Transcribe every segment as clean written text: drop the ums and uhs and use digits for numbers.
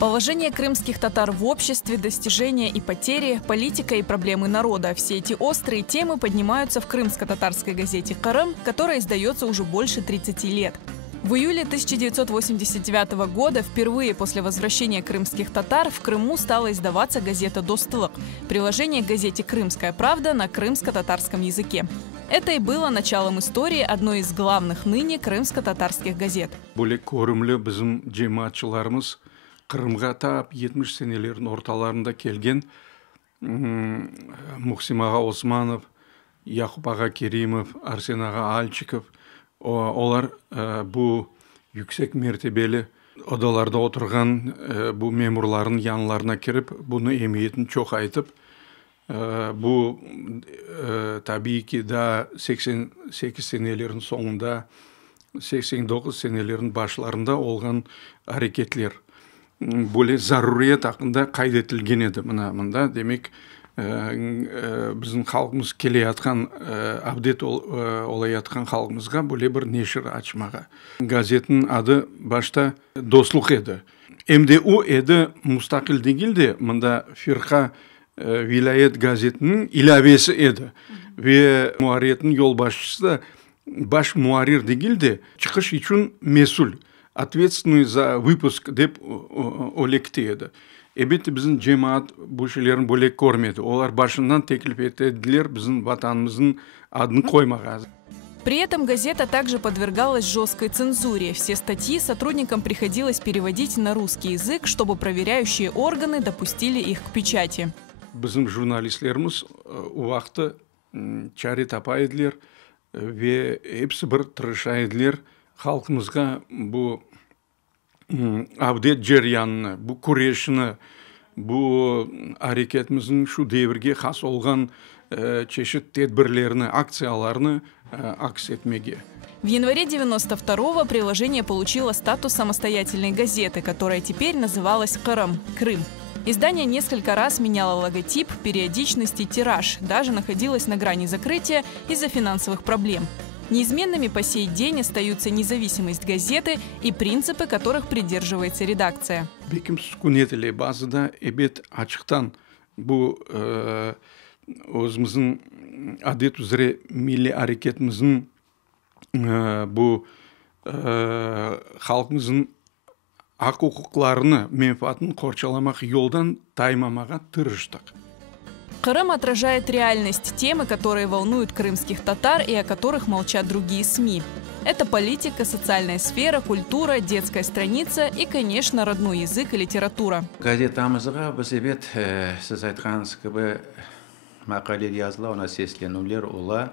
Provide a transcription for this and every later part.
Положение крымских татар в обществе, достижения и потери, политика и проблемы народа – все эти острые темы поднимаются в крымско-татарской газете «Кырым», которая издается уже больше 30 лет. В июле 1989 года впервые после возвращения крымских татар в Крыму стала издаваться газета «Достылык» – приложение к газете «Крымская правда» на крымско-татарском языке. Это и было началом истории одной из главных ныне крымско-татарских газет. Қырымға тап 70 сенелердің орталарында келген Мұхсим аға Османов, Яқып аға Керимов, Арсен аға Альчиков, олар бұл yüksek мәртебелі одаларда отырған бұл мемурларын янларына кіріп, бұны емиетін çok айтып, бұл tabii ki да 88 сенелердің соңында, 89 сенелердің başlarında olған hareketler. Более зарурет ақында қайдетілген еді мында. Демек, біздің халқымыз келе атқан, абдет олай атқан халқымызға более бір нешір açmaға. Газеттің ады башта Достылық еді. МДУ еді мұстақил дегілде, мында Фирха вилайет газетінің илавесі еді. Ве муареттің yol başçısı баш муарир дегілде, чықыш үшін месул. Ответственный за выпуск деп олекте еді. Эбетте біздің жемаат бұл шелерін бөлек көрмеді. Олар башынан теклif етеділер біздің ватанымыздың адын қоймаға. При этом газета также подвергалась жесткой цензуре. Все статьи сотрудникам приходилось переводить на русский язык, чтобы проверяющие органы допустили их к печати. Біздің журналистлеріміз уақыты чаре тапайдылер, ве епсі бір тырышайдылер. Халқымызға бұл абдет жерянны, бұл күрешіні, бұл әрекетіміздің шу деверге қас олған чешет тедбірлеріні, акцияларыны акс етмеге. В январе 92-го приложение получило статус самостоятельной газеты, которая теперь называлась «Кырым» – Крым. Издание несколько раз меняло логотип, периодичность и тираж, даже находилось на грани закрытия из-за финансовых проблем. Неизменными по сей день остаются независимость газеты и принципы, которых придерживается редакция. Беким сүкунетілі базыда эбет ачықтан бұл өзіміздің адет үзіре милли әрекетіміздің бұл халқымыздың ақ құқықларыны, менфаатын қорчаламақ yolдан таймамаға тырыштық. Кырым отражает реальность, темы, которые волнуют крымских татар и о которых молчат другие СМИ. Это политика, социальная сфера, культура, детская страница и, конечно, родной язык и литература. Газетамызға біз ebet, siz айтқаныңыз gibi мақалелер yazıла, ona seslenulер ola.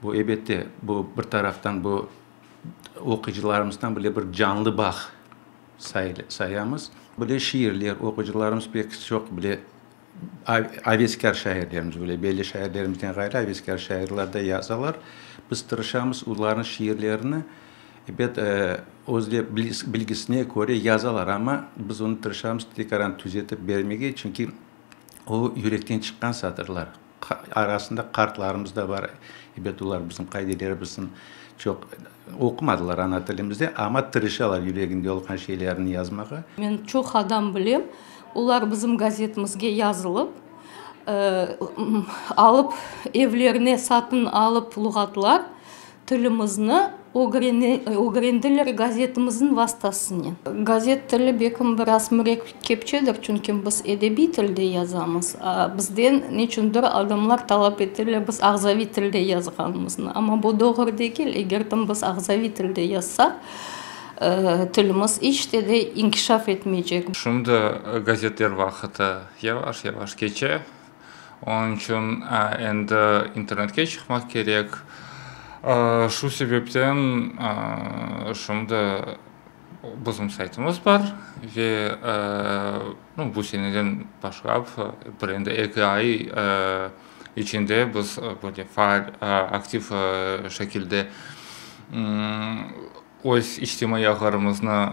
Bu ebette, bu bir taraftan bu okuyucularımızdan bile bir canlı bağ sayamız. Böyle şiirler, okuyucularımız pek çok bile Aveskar şairlerimiz böyle belli şairlerimizden gayrı Aveskar şairlerde yazarlar. Biz tırışamız onların şiirlerini özle bilgisine göre yazarlar ama biz onu tırışamız tekrar düzeltip vermeye çünkü o yürekten çıkan satırlar. Arasında kartlarımız da var. Onlar bizim kaydelerimizin çok okumadılar ana tilimizde ama tırışalar yüreğinde olan şeylerini yazmaya. Ben çok adam biliyorum. Ular bizim gazetimizge yazılıp, alıp evlerine satın alıp lugatlar, tilimizni o'grendiler gazetimizin vasıtasını. Gazet tili bekim biraz mürekkepçedir çünkü biz edebi tilde yazamız. Bizden nechundir adamlar talep ettiler biz ağzavi tilde yazganımızını. Ama bu doğru değil. Eğer biz ağzavi tilde yazsak, tilimiz işte de inkişaf etmeyecek. Şimdi gazetler vakti yavaş geçe. Onun için endi internetke çıkmak gerek. Şu sebepten şimdi bizim saytımız var ve bu seneden başka bir endi 2 ay içinde biz böyle faal, aktif şekilde öz içtimai ağlarımızı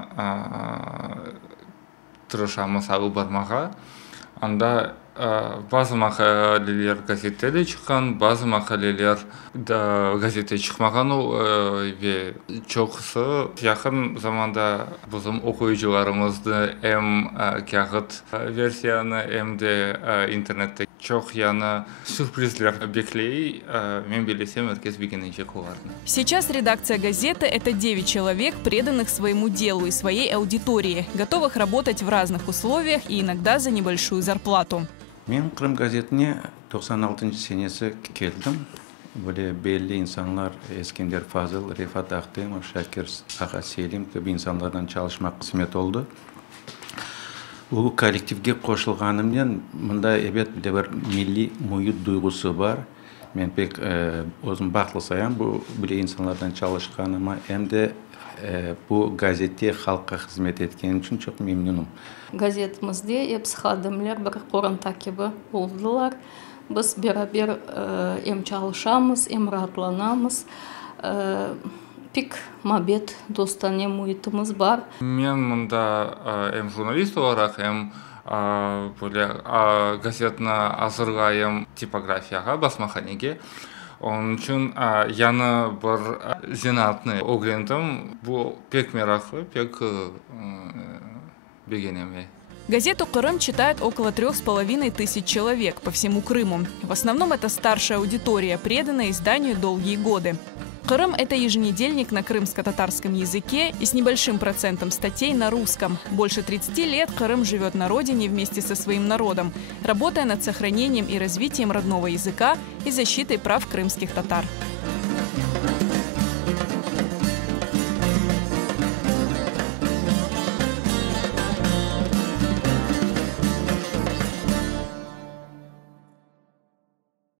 tırışamız alıp barmağa. Anda базы мақалелер газеттерде шыққан, базы мақалелер газетте шықмаған чоқысы жақын заманда біздің оқушыларымызды кағыт версияны де интернетте чоқ яны сюрпризлер беклей мен белесем әркез бекенінше қолардың. Сейчас редакция газеты – это 9 человек, преданных своему делу и своей аудитории, готовых работать в разных условиях и иногда за небольшую зарплату. Мен Қырым газетіне 96 сенесі келдім. Böyle belli insanlar, Eskender Fazıl, Refat Aktemov, Şakir Ağa Selim gibi insanlardan çalışmak kısmet oldu. Bu kolektifge qo'shilganimdan mında bir milli muhit duygusu var. Men pek o'zim baxtli sayam bu böyle insanlardan çalışkanıma hem de bu gazete halka hizmet etkenim için çok memnunum. Газетімізде епс хадымлер бір қорын такебі болдылар. Біз бер-бер ем çalışамыз, ем ратланамыз. Пик мабет достане мұйтымыз бар. Мен мұнда журналист оларақ, газетні азырғайым типографияға, басмаханеге. Onun için yanı bir zinatını öğrendim. Bu pek meraklı, pek beğendim. Газету «Крым» читает около 3500 человек по всему Крыму. В основном это старшая аудитория, преданная изданию долгие годы. «Крым» – это еженедельник на крымско-татарском языке и с небольшим процентом статей на русском. Больше 30 лет Крым живет на родине вместе со своим народом, работая над сохранением и развитием родного языка и защитой прав крымских татар.